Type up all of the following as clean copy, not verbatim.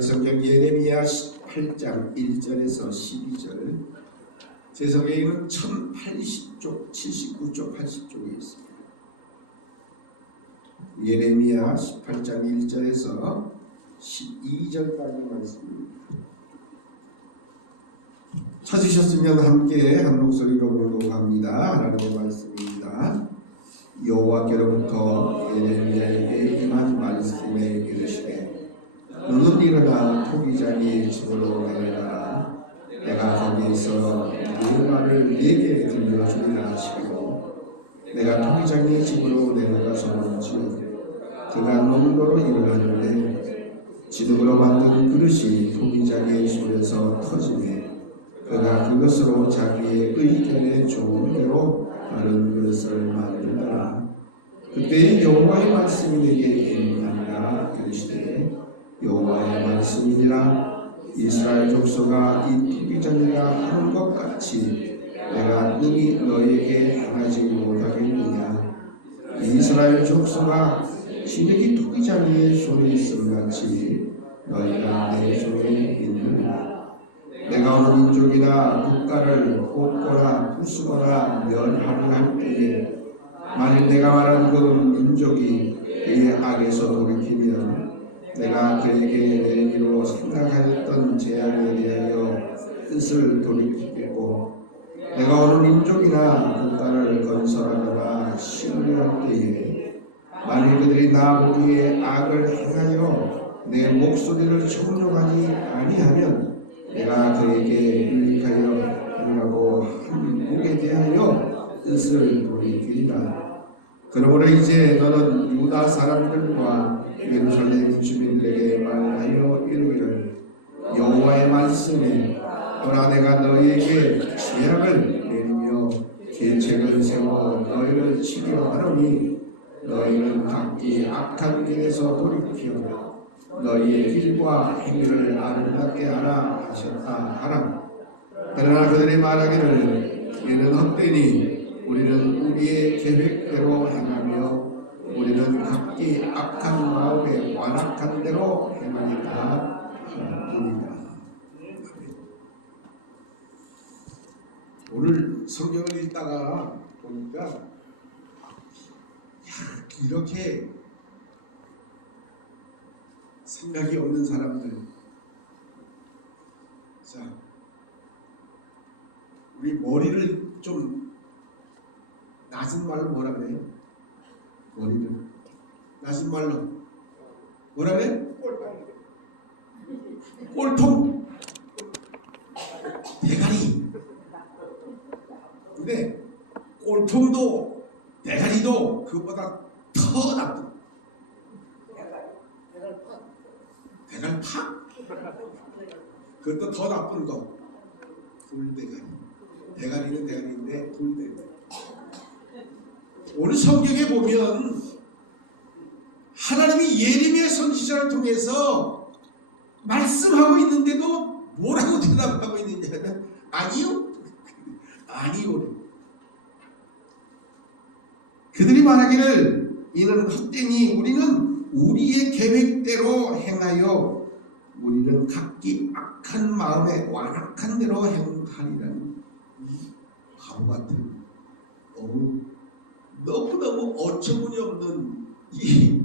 성경 예레미야 18장 1절에서 12절, 제 성경에는 1080쪽, 79쪽, 80쪽에 있습니다. 예레미야 18장 1절에서 12절까지 말씀입니다. 찾으셨으면 함께 한 목소리로 공독합니다. 하나님의 말씀입니다. 여호와께로부터 예레미야에게 임한 말씀에 이르시되, 너는 일어나 토기장이의 집으로 내려가라. 내가 거기에서 네 말을 네게 들려주리라 하시고, 내가 토기장이의 집으로 내려가서 본즉 그가 농도로 일을 하는데 진흙으로 만든 그릇이 토기장이의 손에서 터지매 그가 그것으로 자기의 의견에 좋은 대로 다른 그릇을 만들더라. 그때 여호와의 말씀이 내게 임하니라. 이르시되, 여호와의 말씀이니라. 이스라엘 족속아, 이 토기장이가 하는 것 같이 내가 능히 너희에게 행하지 못하겠느냐. 이스라엘 족속아, 진흙이 토기장이의 손에 있음 같이 너희가 내 손에 있느니라. 내가 어느 민족이나 국가를 꽂거나 부수거나 멸하려 할 때에 만일 내가 말한 그 민족이 그의 악에서 돌이키면 내가 그에게 내리기로 생각하였던 재앙에 대하여 뜻을 돌이키겠고, 내가 어느 민족이나 국가를 건설하거나 시험할 때에 만일 그들이 나 보기에 악을 행하여 내 목소리를 청종하지 아니하면 내가 그에게 유익하여 행하고 한 목에 대하여 뜻을 돌이키리라. 그러므로 이제 너는 유다 사람들과 예루살렘 주민들에게 말하여 이르기를, 여호와의 말씀에 너나 내가 너희에게 죄악을 내리며 계책을 세워 너희를 치려 하노니 너희는 각기 악한 길에서 돌이켜 너희의 길과 행위를 아름답게 하라 하셨다 하라. 그러나 그들이 말하기를, 이는 헛되니 우리는 우리의 계획대로 행하며 우리는 각기 악한 마음에 완악한 대로 행하니까 하니라. 오늘 성경을 읽다가 보니까 이렇게 생각이 없는 사람들, 자, 우리 머리를 좀 낮은 말로 뭐라 그래요? 머리를 낮은 말로 뭐라 그래? 꼴통, 대가리. 근데 꼴통도 대가리도 그것보다 더 나쁜 대갈팍? 그것도 더 나쁜 거, 돌대가리. 대가리는 대가리인데 돌대가리. 오늘 성경에 보면 하나님이 예레미야 선지자를 통해서 말씀하고 있는데도 뭐라고 대답하고 있느냐면 아니요, 아니요. 그들이 말하기를, 이는 헛되니 우리는 우리의 계획대로 행하여 우리는 각기 악한 마음에 완악한 대로 행하리라는 바보 같은 너무너무 어처구니 없는 이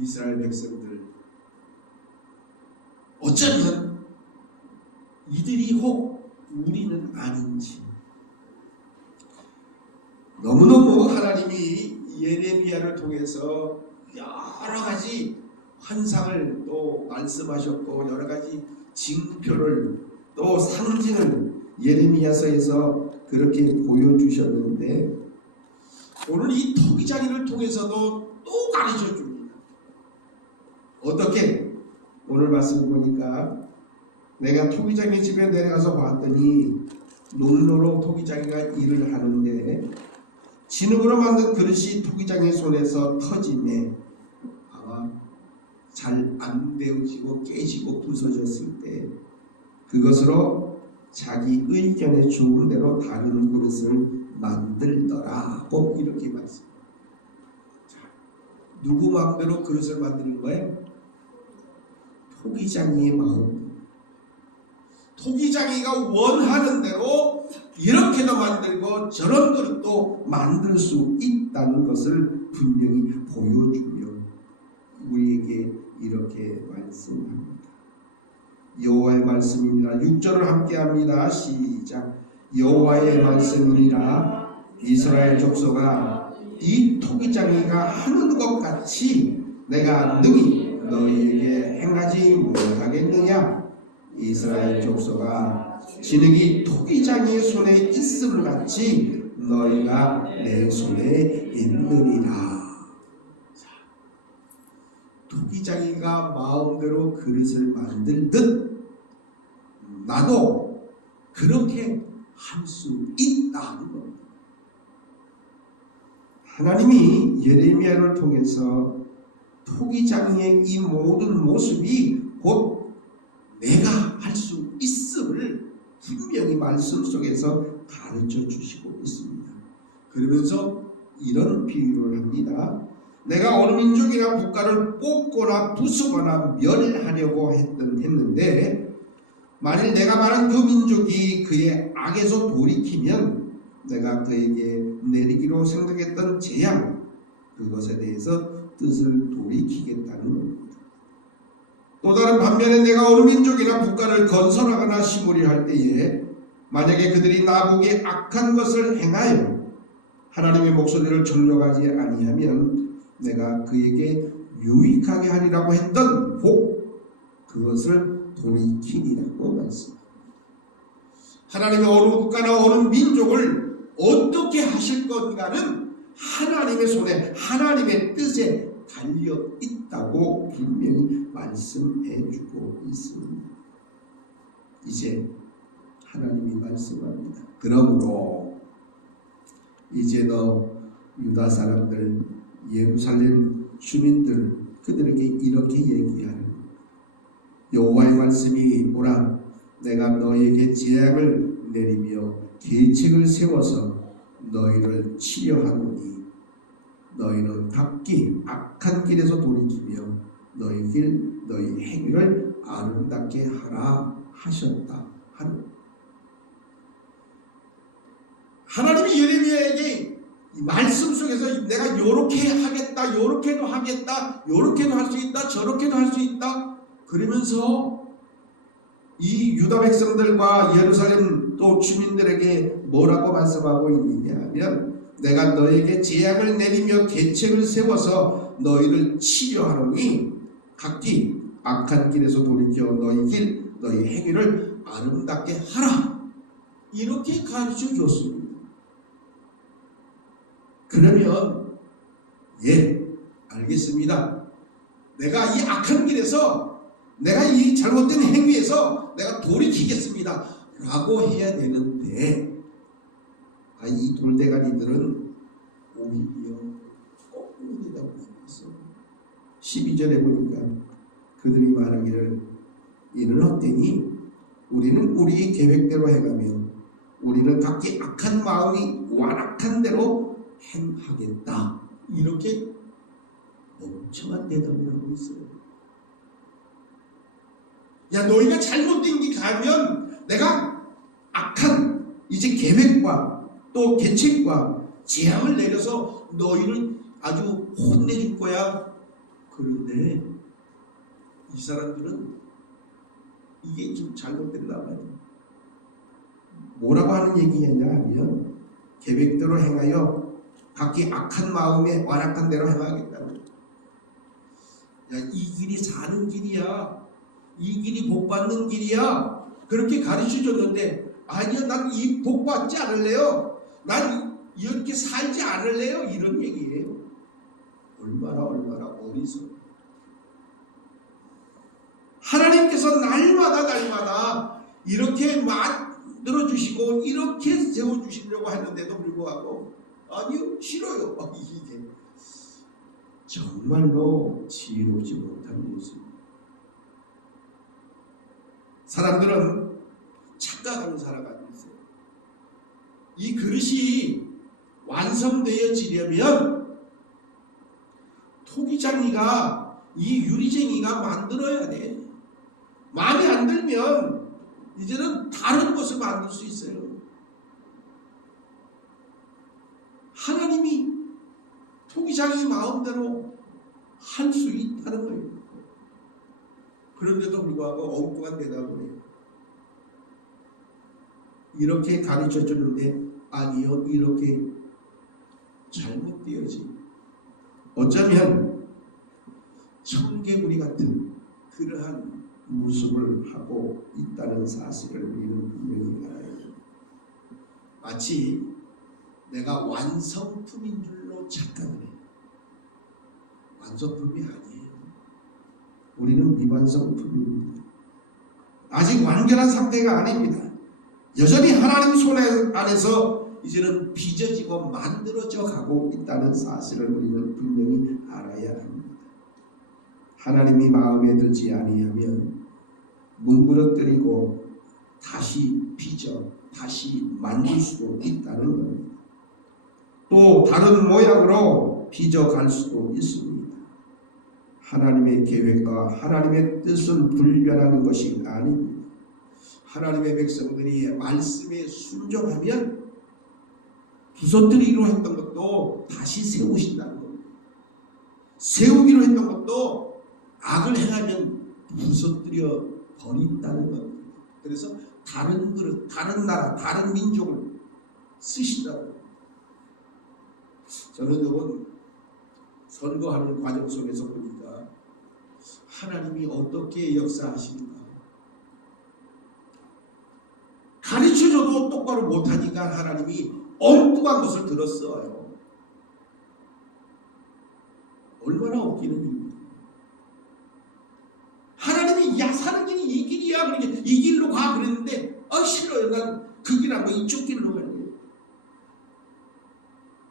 이스라엘 백성들, 어쩌면 이들이 혹 우리는 아닌지. 너무너무 하나님이 예레미야를 통해서 여러 가지 환상을 또 말씀하셨고 여러 가지 징표를 또 상징을 예레미야서에서 그렇게 보여주셨는데, 오늘 이 토기장이를 통해서도 또 가르쳐 줍니다. 어떻게? 오늘 말씀 보니까 내가 토기장의 집에 내려가서 봤더니 농로로 토기장이가 일을 하는데 진흙으로 만든 그릇이 토기장의 손에서 터지매 아마 잘 안 데워지고 깨지고 부서졌을 때 그것으로 자기 의견에 좋은 대로 다른 그릇을 만들더라고 이렇게 말씀. 누구 마음대로 그릇을 만드는 거예요? 토기장이의 마음, 토기장이가 원하는 대로 이렇게도 만들고 저런 그릇도 만들 수 있다는 것을 분명히 보여주며 우리에게 이렇게 말씀합니다. 여호와의 말씀이니라. 6절을 함께합니다. 시작. 여호와의 말씀이니라. 이스라엘 족속아, 이 토기장이가 하는 것 같이 내가 능히 너희에게 행하지 못하겠느냐. 이스라엘 족속아, 진흙이 토기장이의 손에 있음 같이 너희가 내 손에 있느니라. 토기장이가 마음대로 그릇을 만들듯 나도 그렇게 할 수 있다는 겁니다. 하나님이 예레미야를 통해서 토기장이의 이 모든 모습이 곧 내가 할 수 있음을 분명히 말씀 속에서 가르쳐 주시고 있습니다. 그러면서 이런 비유를 합니다. 내가 어느 민족이나 국가를 뽑거나 부수거나 멸하려고 했는데 만일 내가 말한 그 민족이 그의 악에서 돌이키면 내가 그에게 내리기로 생각했던 재앙, 그것에 대해서 뜻을 돌이키겠다는 겁니다. 또 다른 반면에 내가 어느 민족이나 국가를 건설하거나 시무리 할 때에 만약에 그들이 나보기에 악한 것을 행하여 하나님의 목소리를 존경하지 아니하면 내가 그에게 유익하게 하리라고 했던 복, 그것을 돌이키리라고 말씀합니다. 하나님의 어느 국가나 어느 민족을 어떻게 하실 건가는 하나님의 손에, 하나님의 뜻에 달려 있다고 분명히 말씀해 주고 있습니다. 이제 하나님이 말씀합니다. 그러므로 이제 너 유다 사람들, 예루살렘 주민들, 그들에게 이렇게 얘기하는 여호와의 말씀이 보라, 내가 너희에게 재앙을 내리며 계책을 세워서 너희를 치려하노니 너희는 각기 악한 길에서 돌이키며 너희 길, 너희 행위를 아름답게 하라 하셨다 하는. 하나님이 예레미야에게 이 말씀 속에서 내가 요렇게 하겠다, 요렇게도 하겠다, 요렇게도 할 수 있다, 저렇게도 할 수 있다, 그러면서 이 유다 백성들과 예루살렘 또 주민들에게 뭐라고 말씀하고 있느냐 하면 내가 너에게 재앙을 내리며 계책을 세워서 너희를 치려하노니 각기 악한 길에서 돌이켜 너희 길, 너희 행위를 아름답게 하라, 이렇게 가르쳐 줬습니다. 그러면 예, 알겠습니다. 내가 이 악한 길에서, 내가 이 잘못된 행위에서 내가 돌이키겠습니다 라고 해야 되는데, 이 돌대가리들은 오히려 거꾸로 대답을 하고 있어요. 12절에 보니까 그들이 말하기를 이는 어때니 우리는 우리의 계획대로 해가며 우리는 각기 악한 마음이 완악한 대로 행하겠다, 이렇게 멍청한 대답을 하고 있어요. 야, 너희가 잘못된 길 가면 내가 악한 이제 계획과 또 계책과 재앙을 내려서 너희를 아주 혼내줄 거야. 그런데 이 사람들은 이게 좀 잘못됐나 봐요. 뭐라고 하는 얘기냐 하면 계획대로 행하여 각기 악한 마음에 완악한 대로 행하겠다는. 야, 이 길이 사는 길이야, 이 길이 복 받는 길이야, 그렇게 가르쳐 줬는데 아니요, 난 이 복 받지 않을래요, 난 이렇게 살지 않을래요, 이런 얘기예요. 얼마나 어리석어. 하나님께서 날마다 이렇게 만들어주시고 이렇게 세워주시려고 했는데도 불구하고 아니요, 싫어요, 이게 정말로 지혜롭지 못한 모습. 사람들은 착각하는 살아가고 있어요. 이 그릇이 완성되어지려면 토기장이가, 이 유리쟁이가 만들어야 돼. 마음에 안 들면 이제는 다른 것을 만들 수 있어요. 하나님이 토기장이 마음대로 할 수 있다는 거예요. 그런데도 불구하고 엉뚱한 대답을 해요. 이렇게 가르쳐 주는데 아니요, 이렇게 잘못되어지. 어쩌면 청개구리 같은 그러한 모습을 하고 있다는 사실을 우리는 분명히 알아야 됩니다. 마치 내가 완성품인 줄로 착각을 해요. 완성품이 아니에요. 우리는 미완성품입니다. 아직 완전한 상태가 아닙니다. 여전히 하나님 손 안에서 이제는 빚어지고 만들어져 가고 있다는 사실을 우리는 분명히 알아야 합니다. 하나님이 마음에 들지 아니하면 뭉그러뜨리고 다시 빚어 다시 만들 수도 있다는 겁니다. 또 다른 모양으로 빚어갈 수도 있습니다. 하나님의 계획과 하나님의 뜻은 불변하는 것이 아닙니다. 하나님의 백성들이 말씀에 순종하면 부서뜨리기로 했던 것도 다시 세우신다는 겁니다. 세우기로 했던 것도 악을 행하면 부서뜨려 버린다는 겁니다. 그래서 다른 그릇, 다른 나라, 다른 민족을 쓰신다는 겁니다. 저는 이번 선거하는 과정 속에서 보니까 하나님이 어떻게 역사하십니까? 가르쳐줘도 똑바로 못하니까 하나님이 엉뚱한 것을 들었어요. 얼마나 웃기는 일입니까? 하나님이 야 사는 길이 이 길이야, 그렇게 이 길로 가 그랬는데 싫어요. 난 그 길 안 가, 이쪽 길로 갈래요.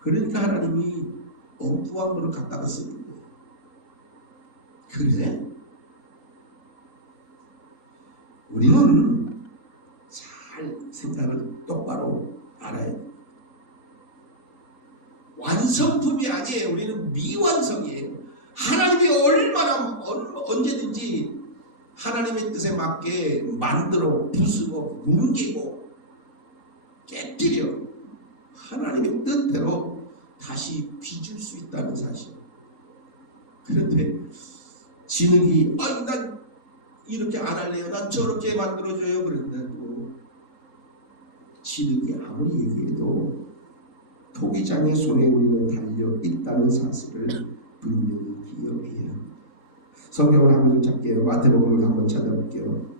그러니까 하나님이 엉뚱한 거를 갖다가 쓰는 거예요. 그래? 우리는 잘 생각을 똑바로 알아야 돼요. 완성품이 아니에요. 우리는 미완성이에요. 하나님이 얼마나 언제든지 하나님의 뜻에 맞게 만들어 부수고 뭉개고 깨뜨려 하나님의 뜻대로 다시 빚을 수 있다는 사실. 그런데 진흙이 난 이렇게 안 할래요, 난 저렇게 만들어줘요 그런데도 진흙이 아무리 얘기해도 토기장의 손에 우리는 달려 있다는 사실을 분명히 기억해야 합니다. 성경을 한번 찾게요. 마태복음을 한번 찾아볼게요.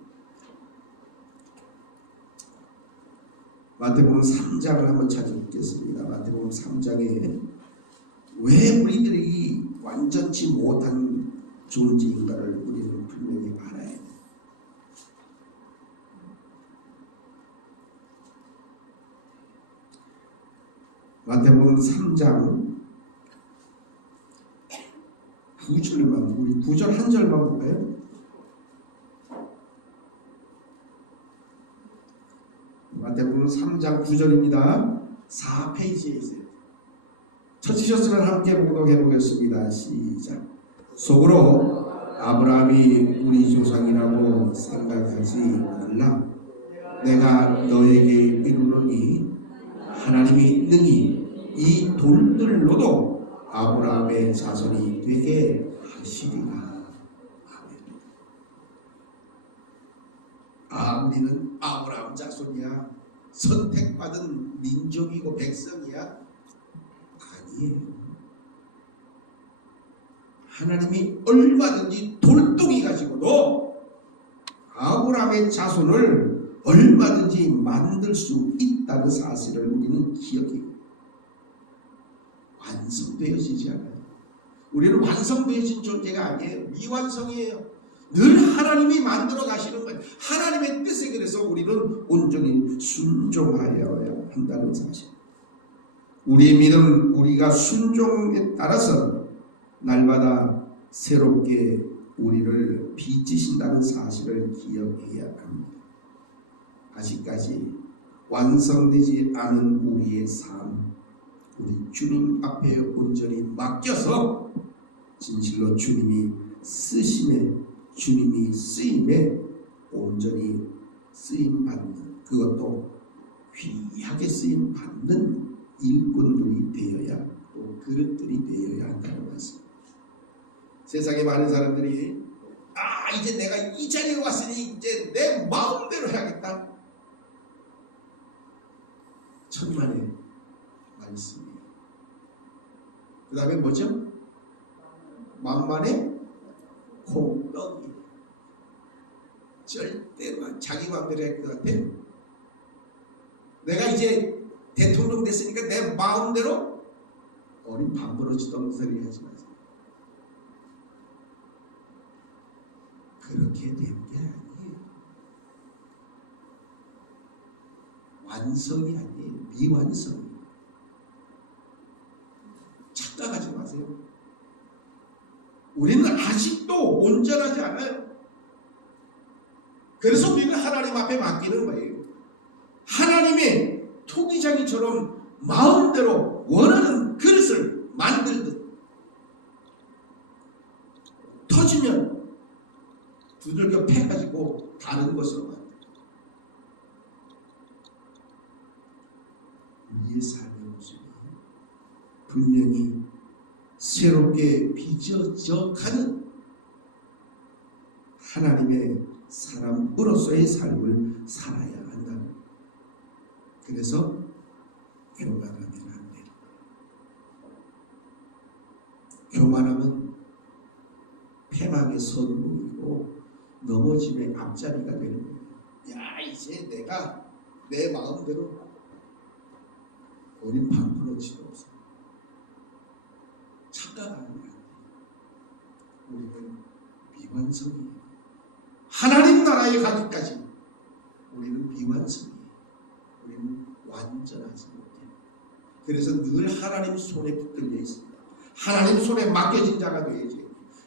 마태복음 3장을 한번 찾아보겠습니다. 마태복음 3장에 왜 우리들이 완전치 못한 존재인가를 우리는 분명히 알아야 돼요. 마태복음 3장 9절만, 우리 9절 한 절만 볼까요? 마태복음 3장 9절입니다. 4페이지에 있어요. 찾으셨으면 함께 봉독해 보겠습니다. 시작. 속으로 아브라함이 우리 조상이라고 생각하지 말라. 내가 너에게 이르노니 하나님이 능히 이 돌들로도 아브라함의 자손이 되게 하시리라. 아멘. 우리는 아브라함 자손이야. 선택받은 민족이고 백성이야. 아니에요. 하나님이 얼마든지 돌덩이 가지고도 아브라함의 자손을 얼마든지 만들 수 있다는 사실을 우리는 기억해요. 완성되어지지 않아요. 우리는 완성되어진 존재가 아니에요. 미완성이에요. 늘 하나님이 만들어 가시는 거예요. 하나님의 뜻에 그래서 우리는 온전히 순종하여야 한다는 사실. 우리의 믿음, 우리가 순종에 따라서 날마다 새롭게 우리를 빚으신다는 사실을 기억해야 합니다. 아직까지 완성되지 않은 우리의 삶, 우리 주님 앞에 온전히 맡겨서 진실로 주님이 쓰심에, 주님이 쓰임에 온전히 쓰임받는, 그것도 귀하게 쓰임받는 일꾼들이 되어야, 또 그릇들이 되어야 한다는 말씀. 세상에 많은 사람들이 이제 내가 이 자리에 왔으니 이제 내 마음대로 해야겠다. 천만의 말씀이에요. 그 다음에 뭐죠? 만만의 콩떡이에요. 절대로 자기 마음대로 할 것 같아요. 내가 이제 대통령 됐으니까 내 마음대로, 어린 밤버러지던 소리 하지 마세요. 그렇게 되는 게 아니에요. 완성이 아니에요. 미완성이에요. 착각하지 마세요. 우리는 아직도 온전하지 않아요. 그래서 우리는 하나님 앞에 맡기는 거예요. 하나님의 토기장이처럼 마음대로 원하는 그릇을 만들듯, 터지면 두들겨 패가지고 다른 것으로 만들어요. 우리의 삶의 모습이 분명히 새롭게 빚어져 가는 하나님의 사람으로서의 삶을 살아야 한다. 그래서 교만하면 안 돼요. 교만함은 패망의 선물이고 넘어짐의 앞자리가 되는 거예요. 야, 이제 내가 내 마음대로, 어린 반프로치도 없어. 착각하면 안 돼요. 우리는 미완성이에요. 하나님 나라에 가기까지 우리는 미완성이에요. 우리는 완전하지 못해요. 그래서 늘 하나님 손에 붙들려 있습니다. 하나님 손에 맡겨진 자가 되어야지.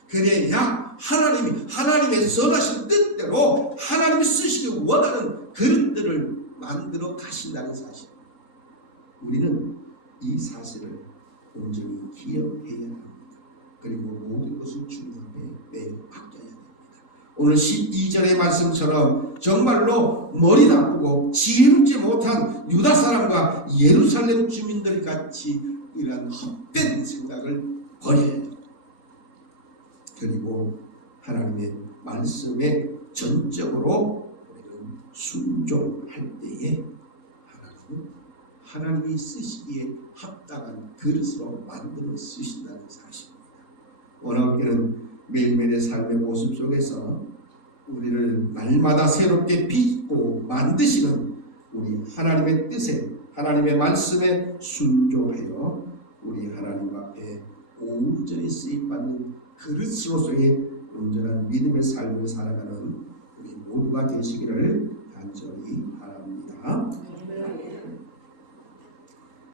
그래야 하나님의 선하신 뜻대로 하나님이 쓰시기 원하는 그릇들을 만들어 가신다는 사실. 우리는 이 사실을 온전히 기억해야 합니다. 그리고 모든 것을 주님 앞에 맡겨야 됩니다. 오늘 12절의 말씀처럼 정말로 머리 나쁘고 지혜롭지 못한 유다 사람과 예루살렘 주민들 같이 이런 헛된 생각을 버려야 합니다. 그리고 하나님의 말씀에 전적으로 우리는 순종할 때에 하나님이 쓰시기에 합당한 그릇으로 만들어 쓰신다는 사실입니다. 원하옵기는 매일매일의 삶의 모습 속에서 우리를 날마다 새롭게 빚고 만드시는 우리 하나님의 뜻에, 하나님의 말씀에 순종하여 우리 하나님 앞에 온전히 쓰임받는 그릇으로서의 온전한 믿음의 삶을 살아가는 우리 모두가 되시기를 간절히 바랍니다.